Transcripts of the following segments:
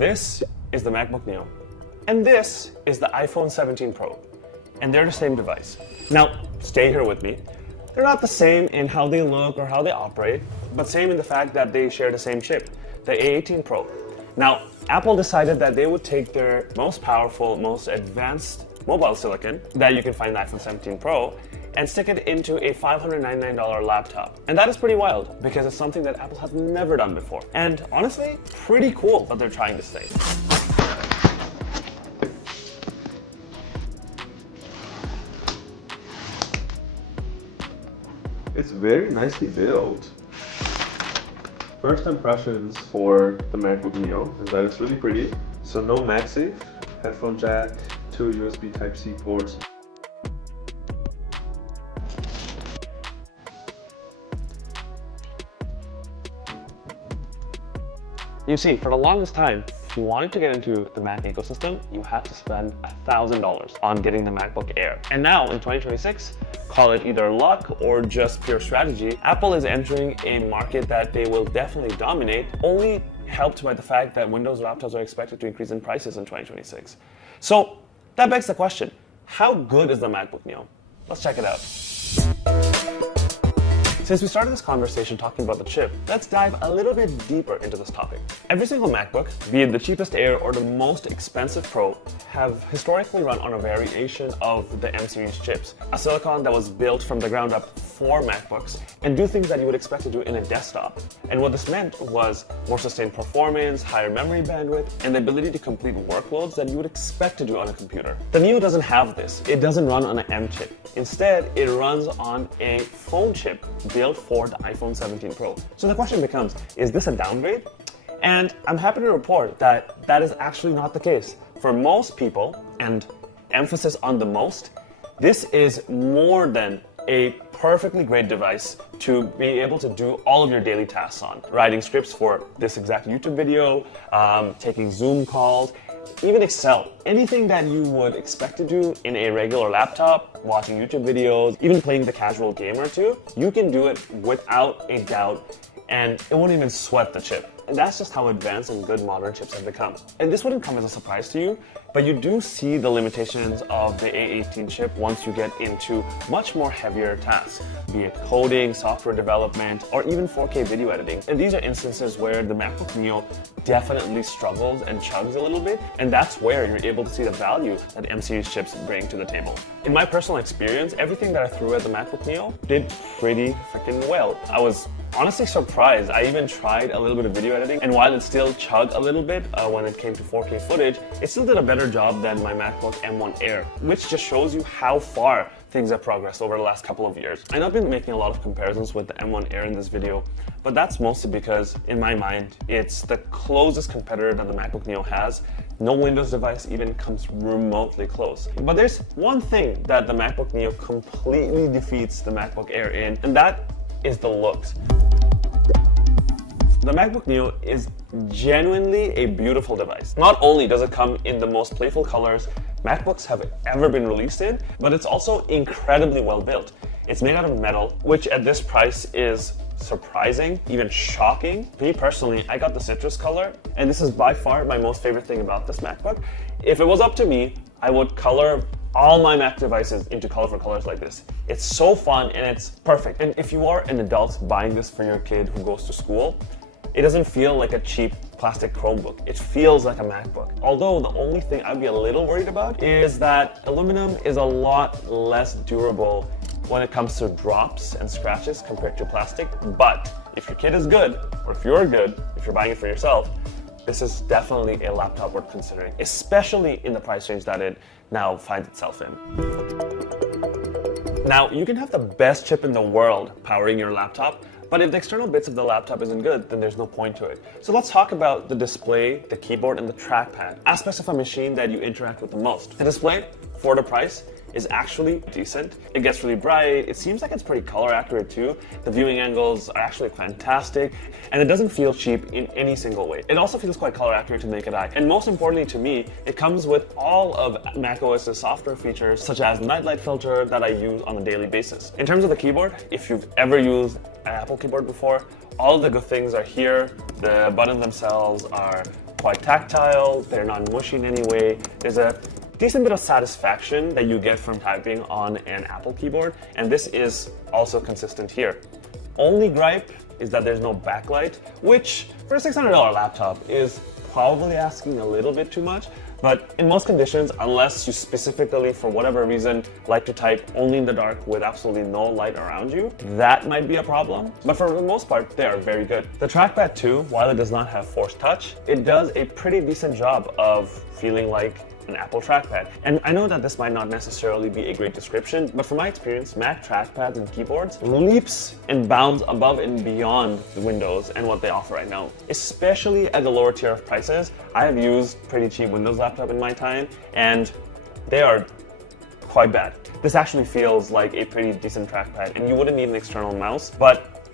This is the MacBook Neo, and this is the iPhone 17 Pro, and they're the same device. Now, stay here with me. They're not the same in how they look or how they operate, but same in the fact that they share the same chip, the A18 Pro. Now, Apple decided that they would take their most powerful, most advanced mobile silicon that you can find in the iPhone 17 Pro and stick it into a $599 laptop. And that is pretty wild because it's something that Apple has never done before. And honestly, pretty cool that they're trying this thing. It's very nicely built. First impressions for the MacBook Neo is that it's really pretty. So no MagSafe, headphone jack, 2 USB Type-C ports. You see, for the longest time, if you wanted to get into the Mac ecosystem, you had to spend $1,000 on getting the MacBook Air. And now in 2026, call it either luck or just pure strategy, Apple is entering a market that they will definitely dominate, only helped by the fact that Windows laptops are expected to increase in prices in 2026. So that begs the question, how good is the MacBook Neo? Let's check it out. Since we started this conversation talking about the chip, let's dive a little bit deeper into this topic. Every single MacBook, be it the cheapest Air or the most expensive Pro, have historically run on a variation of the M series chips, a silicon that was built from the ground up for MacBooks and do things that you would expect to do in a desktop. And what this meant was more sustained performance, higher memory bandwidth, and the ability to complete workloads that you would expect to do on a computer. The Neo doesn't have this. It doesn't run on an M chip. Instead, it runs on a phone chip built for the iPhone 17 Pro. So the question becomes, is this a downgrade? And I'm happy to report that that is actually not the case. For most people, and emphasis on the most, this is more than a perfectly great device to be able to do all of your daily tasks on. Writing scripts for this exact YouTube video, taking Zoom calls, even Excel. Anything that you would expect to do in a regular laptop, watching YouTube videos, even playing the casual game or two, you can do it without a doubt, and it won't even sweat the chip. And that's just how advanced and good modern chips have become. And this wouldn't come as a surprise to you, but you do see the limitations of the A18 chip once you get into much more heavier tasks, be it coding, software development, or even 4K video editing. And these are instances where the MacBook Neo definitely struggles and chugs a little bit, and that's where you're able to see the value that M series chips bring to the table. In my personal experience, everything that I threw at the MacBook Neo did pretty freaking well. I was honestly surprised. I even tried a little bit of video editing, and while it still chugged a little bit when it came to 4K footage, it still did a better job than my MacBook M1 Air, which just shows you how far things have progressed over the last couple of years. I know I've been making a lot of comparisons with the M1 Air in this video, but that's mostly because, in my mind, it's the closest competitor that the MacBook Neo has. No Windows device even comes remotely close. But there's one thing that the MacBook Neo completely defeats the MacBook Air in, and that is the looks. The MacBook Neo is genuinely a beautiful device. Not only does it come in the most playful colors MacBooks have ever been released in, but it's also incredibly well built. It's made out of metal, which at this price is surprising, even shocking. Me personally, I got the citrus color, and this is by far my most favorite thing about this MacBook. If it was up to me, I would color all my Mac devices into colorful colors like this. It's so fun and it's perfect. And if you are an adult buying this for your kid who goes to school, it doesn't feel like a cheap plastic Chromebook. It feels like a MacBook. Although the only thing I'd be a little worried about is that aluminum is a lot less durable when it comes to drops and scratches compared to plastic. But if your kid is good, or if you're good, if you're buying it for yourself, this is definitely a laptop worth considering, especially in the price range that it now finds itself in. Now, you can have the best chip in the world powering your laptop, but if the external bits of the laptop isn't good, then there's no point to it. So let's talk about the display, the keyboard, and the trackpad, aspects of a machine that you interact with the most. The display, for the price, is actually decent. It gets really bright. It seems like it's pretty color accurate too. The viewing angles are actually fantastic, and it doesn't feel cheap in any single way. It also feels quite color accurate to the naked eye. And most importantly to me, it comes with all of macOS's software features, such as the nightlight filter that I use on a daily basis. In terms of the keyboard, if you've ever used an Apple keyboard before, all of the good things are here. The buttons themselves are quite tactile, they're not mushy in any way. There's a decent bit of satisfaction that you get from typing on an Apple keyboard, and this is also consistent here. Only gripe is that there's no backlight, which for a $600 laptop is probably asking a little bit too much. But in most conditions, unless you specifically, for whatever reason, like to type only in the dark with absolutely no light around you, that might be a problem. But for the most part, they are very good. The trackpad too, while it does not have force touch, it does a pretty decent job of feeling like an Apple trackpad. And I know that this might not necessarily be a great description, but from my experience, Mac trackpads and keyboards leaps and bounds above and beyond the Windows and what they offer right now, especially at the lower tier of prices. I have used pretty cheap Windows laptop in my time, and they are quite bad. This actually feels like a pretty decent trackpad, and you wouldn't need an external mouse, but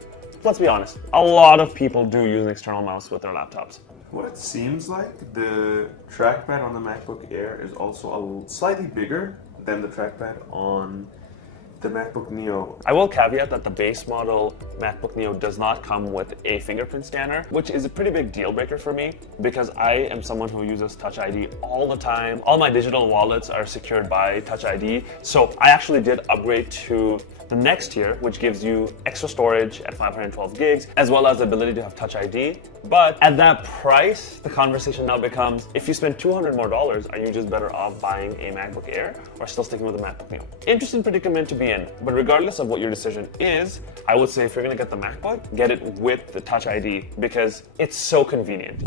let's be honest, a lot of people do use an external mouse with their laptops. What it seems like, the trackpad on the MacBook Air is also slightly bigger than the trackpad on the MacBook Neo. I will caveat that the base model MacBook Neo does not come with a fingerprint scanner, which is a pretty big deal breaker for me because I am someone who uses Touch ID all the time. All my digital wallets are secured by Touch ID, so I actually did upgrade to the next tier, which gives you extra storage at 512 gigs, as well as the ability to have Touch ID. But at that price, the conversation now becomes, if you spend $200 more, are you just better off buying a MacBook Air or still sticking with the MacBook Neo? Interesting predicament to be in, but regardless of what your decision is, I would say if you're gonna get the MacBook, get it with the Touch ID because it's so convenient.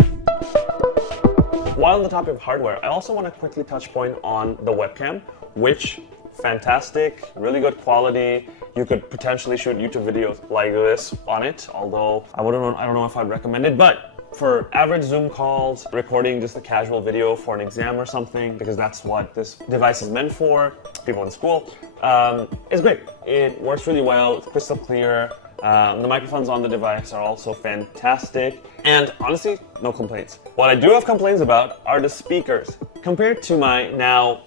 While on the topic of hardware, I also want to quickly touch point on the webcam, which fantastic, really good quality. You could potentially shoot YouTube videos like this on it, although I don't know if I'd recommend it, but for average Zoom calls, recording just a casual video for an exam or something, because that's what this device is meant for, people in school, it's great. It works really well, it's crystal clear. The microphones on the device are also fantastic, and honestly, no complaints. What I do have complaints about are the speakers. Compared to my now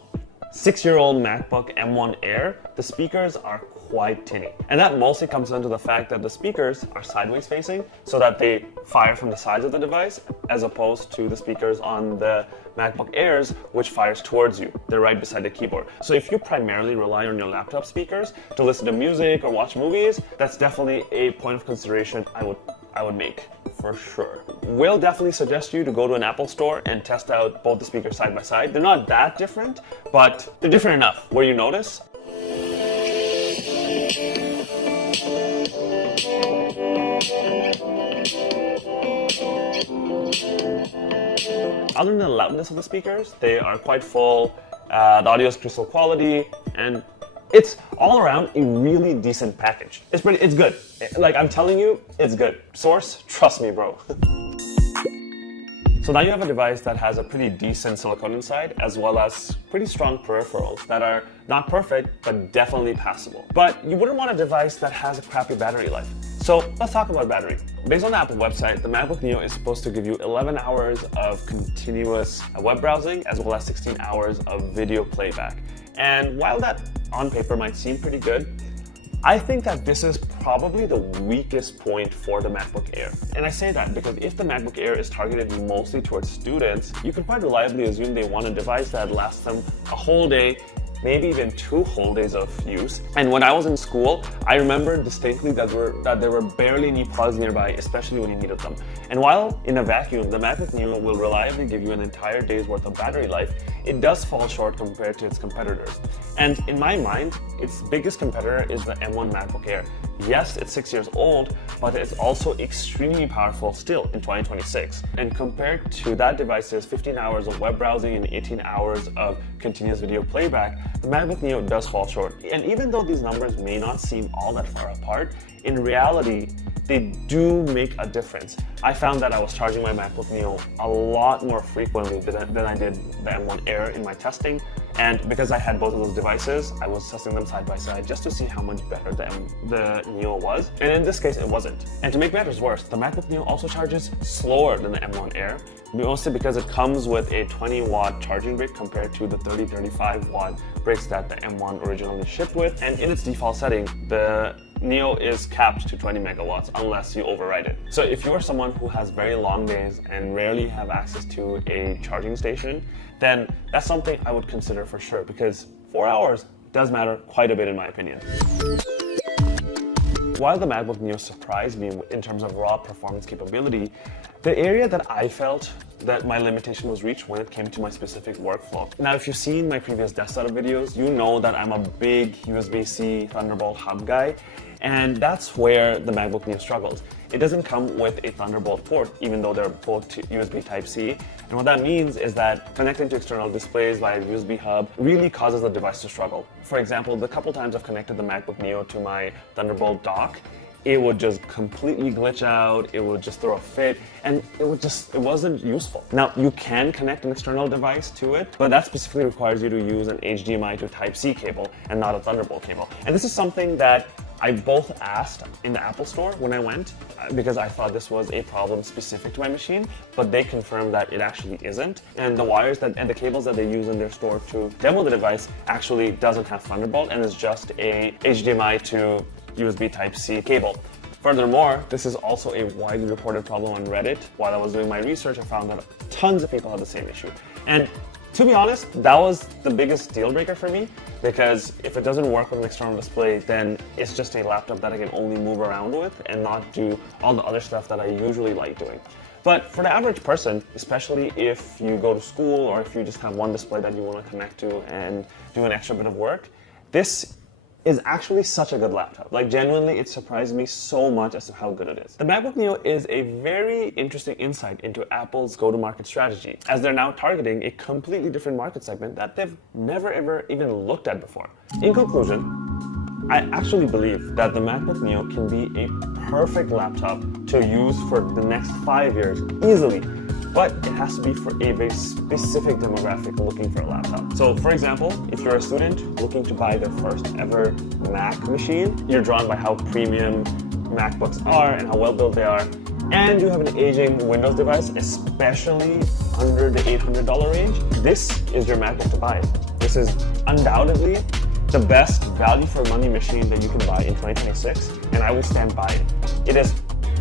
6-year-old MacBook M1 Air, the speakers are quite tinny. And that mostly comes down to the fact that the speakers are sideways facing so that they fire from the sides of the device as opposed to the speakers on the MacBook Airs, which fires towards you. They're right beside the keyboard. So if you primarily rely on your laptop speakers to listen to music or watch movies, that's definitely a point of consideration I would make for sure. Will definitely suggest you to go to an Apple store and test out both the speakers side by side. They're not that different, but they're different enough where you notice. Other than the loudness of the speakers, they are quite full, the audio is crystal quality, and it's all around a really decent package. It's good. Like, I'm telling you, it's good. Source, trust me, bro. So now you have a device that has a pretty decent silicone inside, as well as pretty strong peripherals that are not perfect, but definitely passable. But you wouldn't want a device that has a crappy battery life. So let's talk about battery. Based on the Apple website, the MacBook Neo is supposed to give you 11 hours of continuous web browsing, as well as 16 hours of video playback. And while that on paper might seem pretty good, I think that this is probably the weakest point for the MacBook Air. And I say that because if the MacBook Air is targeted mostly towards students, you can quite reliably assume they want a device that lasts them a whole day, maybe even 2 whole days of use. And when I was in school, I remember distinctly that there were barely any plugs nearby, especially when you needed them. And while in a vacuum, the MacBook Neo will reliably give you an entire day's worth of battery life, it does fall short compared to its competitors. And in my mind, its biggest competitor is the M1 MacBook Air. Yes, it's 6 years old, but it's also extremely powerful still in 2026. And compared to that device's 15 hours of web browsing and 18 hours of continuous video playback, the MacBook Neo does fall short. And even though these numbers may not seem all that far apart, in reality, they do make a difference. I found that I was charging my MacBook Neo a lot more frequently than I did the M1 Air in my testing. And because I had both of those devices, I was testing them side by side just to see how much better the Neo was. And in this case, it wasn't. And to make matters worse, the MacBook Neo also charges slower than the M1 Air, mostly because it comes with a 20-watt charging brick compared to the 35-watt bricks that the M1 originally shipped with. And in its default setting, the Neo is capped to 20 megawatts unless you override it. So if you're someone who has very long days and rarely have access to a charging station, then that's something I would consider for sure, because 4 hours does matter quite a bit in my opinion. While the MacBook Neo surprised me in terms of raw performance capability, the area that I felt that my limitation was reached when it came to my specific workflow. Now, if you've seen my previous desk setup videos, you know that I'm a big USB-C Thunderbolt hub guy, and that's where the MacBook Neo struggles. It doesn't come with a Thunderbolt port, even though they're both USB Type-C. And what that means is that connecting to external displays via USB hub really causes the device to struggle. For example, the couple times I've connected the MacBook Neo to my Thunderbolt dock, it would just completely glitch out, it would just throw a fit, and it wasn't useful. Now, you can connect an external device to it, but that specifically requires you to use an HDMI to Type-C cable and not a Thunderbolt cable. And this is something that I both asked in the Apple Store when I went, because I thought this was a problem specific to my machine, but they confirmed that it actually isn't. And the wires and the cables that they use in their store to demo the device actually doesn't have Thunderbolt and is just a HDMI to USB Type-C cable. Furthermore, this is also a widely reported problem on Reddit. While I was doing my research, I found that tons of people had the same issue. And to be honest, that was the biggest deal breaker for me, because if it doesn't work with an external display, then it's just a laptop that I can only move around with and not do all the other stuff that I usually like doing. But for the average person, especially if you go to school or if you just have one display that you want to connect to and do an extra bit of work, this is actually such a good laptop. Like, genuinely, it surprised me so much as to how good it is. The MacBook Neo is a very interesting insight into Apple's go-to-market strategy, as they're now targeting a completely different market segment that they've never ever even looked at before. In conclusion, I actually believe that the MacBook Neo can be a perfect laptop to use for the next 5 years easily. But it has to be for a very specific demographic looking for a laptop. So for example, if you're a student looking to buy their first ever Mac machine, you're drawn by how premium MacBooks are and how well built they are, and you have an aging Windows device, especially under the $800 range, this is your MacBook to buy. This is undoubtedly the best value for money machine that you can buy in 2026, and I will stand by it. It is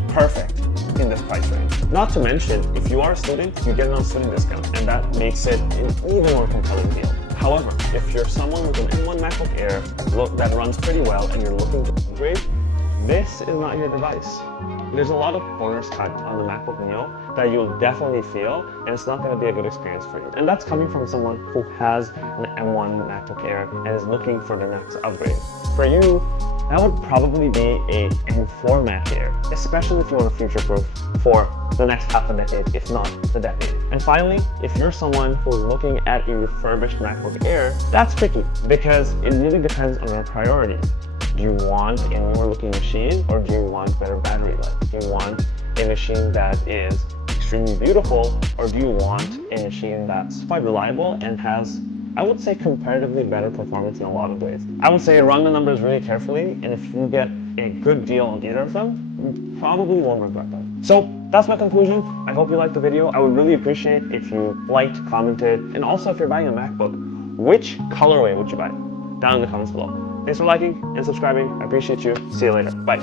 perfect in this price range. Not to mention, if you are a student, you get an student discount, and that makes it an even more compelling deal. However, if you're someone with an M1 MacBook Air that runs pretty well and you're looking to upgrade, this is not your device. There's a lot of corners cut on the MacBook Neo that you'll definitely feel, and it's not going to be a good experience for you. And that's coming from someone who has an M1 MacBook Air and is looking for the next upgrade. For you, that would probably be a M4 Mac Air, especially if you want to future-proof for the next half a decade, if not the decade. And finally, if you're someone who's looking at a refurbished MacBook Air, that's tricky because it really depends on your priorities. Do you want a newer looking machine, or do you want better battery life? Do you want a machine that is extremely beautiful, or do you want a machine that's quite reliable and has, I would say, comparatively better performance in a lot of ways? I would say run the numbers really carefully, and if you get a good deal on either of them, you probably won't regret that. So that's my conclusion. I hope you liked the video. I would really appreciate if you liked, commented, and also if you're buying a MacBook, which colorway would you buy? Down in the comments below. Thanks for liking and subscribing. I appreciate you. See you later. Bye.